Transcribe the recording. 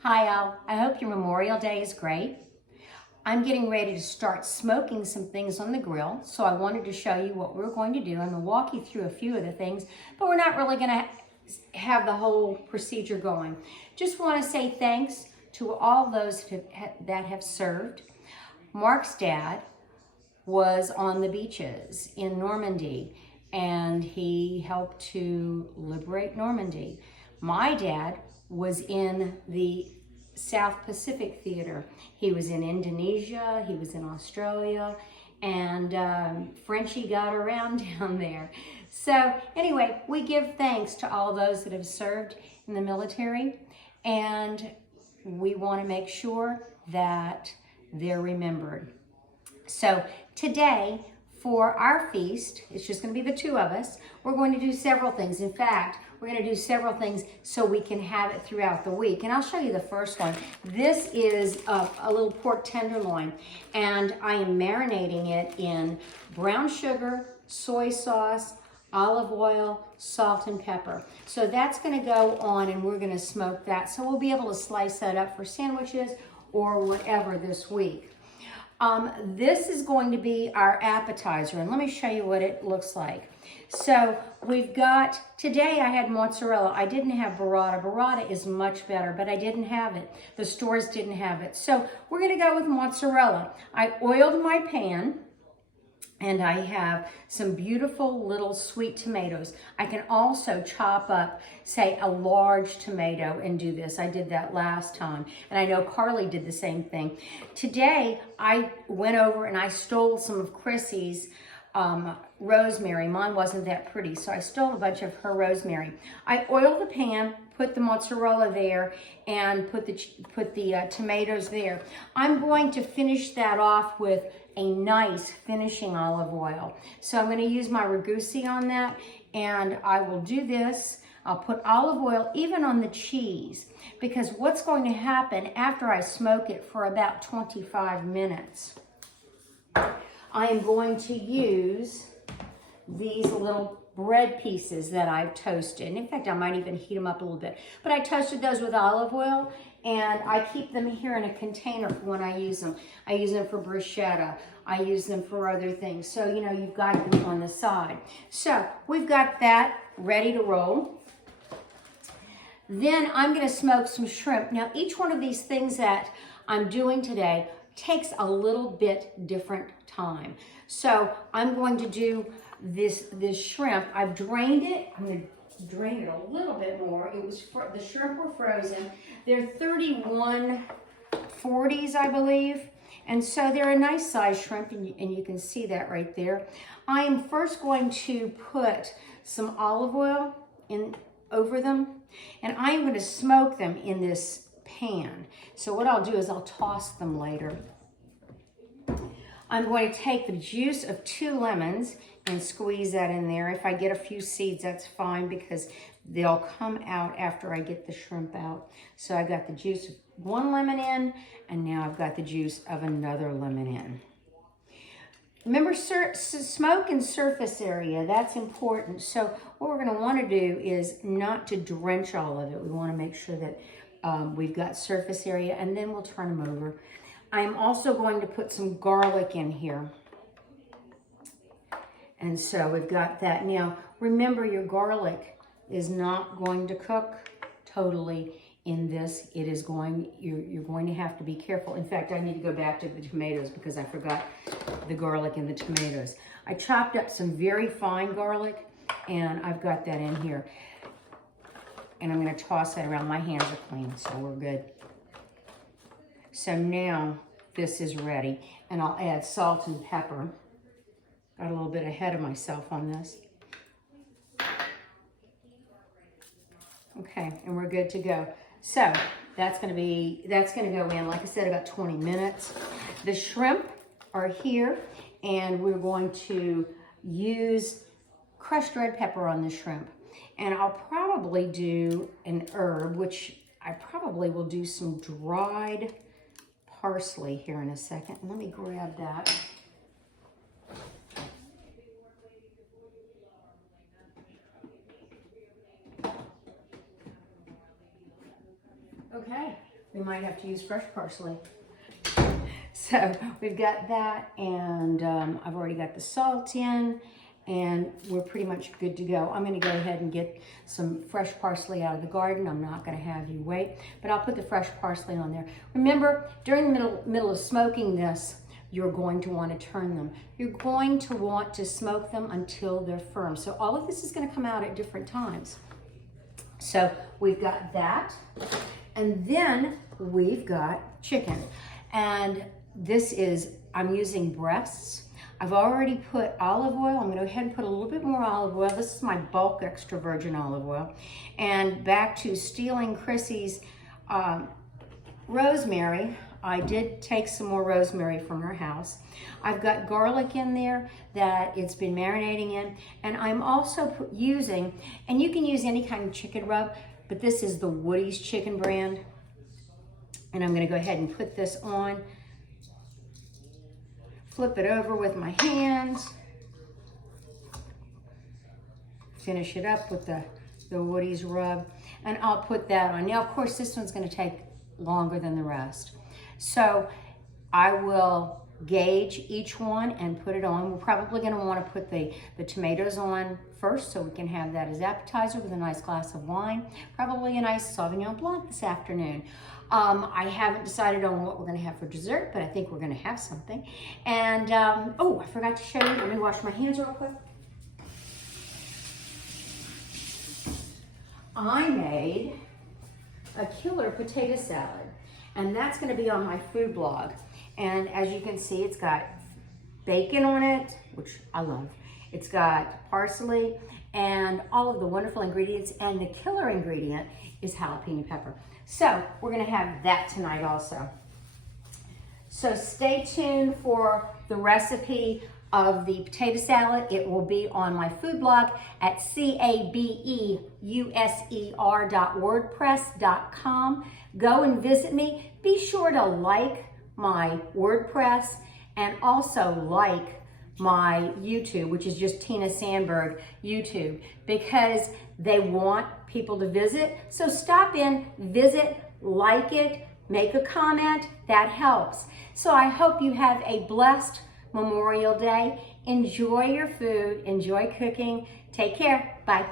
Hi all, I hope your Memorial Day is great. I'm getting ready to start smoking some things on the grill, so I wanted to show you what we're going to do. I'm going to walk you through a few of the things, but we're not really going to have the whole procedure going. Just want to say thanks to all those that have served. Mark's dad was on the beaches in Normandy, and he helped to liberate Normandy. My dad was in the South Pacific Theater. He was in Indonesia, he was in Australia, and Frenchie got around down there. So anyway, we give thanks to all those that have served in the military, and we want to make sure that they're remembered. So today, for our feast, it's just going to be the two of us. We're going to do several things. In fact, we're going to do several things so we can have it throughout the week. And I'll show you the first one. This is a little pork tenderloin, and I am marinating it in brown sugar, soy sauce, olive oil, salt, and pepper. So that's going to go on, and we're going to smoke that. So we'll be able to slice that up for sandwiches or whatever this week. This is going to be our appetizer, and let me show you what it looks like. So we've got, today I had mozzarella. I didn't have burrata. Burrata is much better, but I didn't have it. The stores didn't have it. So we're going to go with mozzarella. I oiled my pan, and I have some beautiful little sweet tomatoes. I can also chop up, say, a large tomato and do this. I did that last time, and I know Carly did the same thing. Today, I went over and I stole some of Chrissy's rosemary. Mine wasn't that pretty, so I stole a bunch of her rosemary. I oiled the pan, put the mozzarella there, and put the tomatoes there. I'm going to finish that off with a nice finishing olive oil. So I'm going to use my Ragusi on that, and I will do this. I'll put olive oil even on the cheese, because what's going to happen after I smoke it for about 25 minutes, I am going to use these little bread pieces that I've toasted. And in fact, I might even heat them up a little bit. But I toasted those with olive oil, and I keep them here in a container for when I use them. I use them for bruschetta. I use them for other things. So, you know, you've got them on the side. So we've got that ready to roll. Then I'm going to smoke some shrimp. Now, each one of these things that I'm doing today takes a little bit different time. So I'm going to do this shrimp. I've drained it. I'm going to drain it a little bit more. It was the shrimp were frozen. They're 31/40s, I believe. And so they're a nice size shrimp, and you can see that right there. I am first going to put some olive oil over them, and I am going to smoke them in this pan. So what I'll do is I'll toss them later. I'm going to take the juice of 2 lemons and squeeze that in there. If I get a few seeds, that's fine, because they'll come out after I get the shrimp out. So I got the juice of 1 lemon in, and now I've got the juice of another lemon in. Remember, smoke and surface area, that's important. So what we're going to want to do is not to drench all of it. We want to make sure that we've got surface area, and then we'll turn them over. I'm also going to put some garlic in here. And so we've got that. Now, remember, your garlic is not going to cook totally in this. It is going, you're going to have to be careful. In fact, I need to go back to the tomatoes because I forgot the garlic and the tomatoes. I chopped up some very fine garlic, and I've got that in here. And I'm going to toss that around. My hands are clean, so we're good. So now this is ready, and I'll add salt and pepper. Got a little bit ahead of myself on this. Okay, and we're good to go. So that's going to go in, like I said, about 20 minutes. The shrimp are here, and we're going to use crushed red pepper on the shrimp. And I'll probably do an herb, which I probably will do some dried parsley here in a second. Let me grab that. Okay, we might have to use fresh parsley. So we've got that, and I've already got the salt in, and we're pretty much good to go. I'm going to go ahead and get some fresh parsley out of the garden. I'm not going to have you wait, but I'll put the fresh parsley on there. Remember, during the middle of smoking this, you're going to want to turn them. You're going to want to smoke them until they're firm. So all of this is going to come out at different times. So we've got that, and then we've got chicken. And this is, I'm using breasts. I've already put olive oil. I'm going to go ahead and put a little bit more olive oil. This is my bulk extra virgin olive oil. And back to stealing Chrissy's rosemary. I did take some more rosemary from her house. I've got garlic in there that it's been marinating in. And I'm also using, and you can use any kind of chicken rub, but this is the Woody's chicken brand. And I'm going to go ahead and put this on. Flip it over with my hands. Finish it up with the Woody's rub. And I'll put that on. Now, of course, this one's going to take longer than the rest. So I will gauge each one and put it on. We're probably going to want to put the tomatoes on first so we can have that as appetizer with a nice glass of wine. Probably a nice Sauvignon Blanc this afternoon. I haven't decided on what we're going to have for dessert, but I think we're going to have something. And, oh, I forgot to show you. Let me wash my hands real quick. I made a killer potato salad, and that's going to be on my food blog. And as you can see, it's got bacon on it, which I love. It's got parsley and all of the wonderful ingredients, and the killer ingredient is jalapeno pepper. So we're going to have that tonight also. So stay tuned for the recipe of the potato salad. It will be on my food blog at cabeuser.wordpress.com. Go and visit me. Be sure to like my WordPress and also like my YouTube, which is just Tina Sandberg YouTube, because they want people to visit. So stop in, visit, like it, make a comment. That helps. So I hope you have a blessed Memorial Day. Enjoy your food, enjoy cooking. Take care. Bye.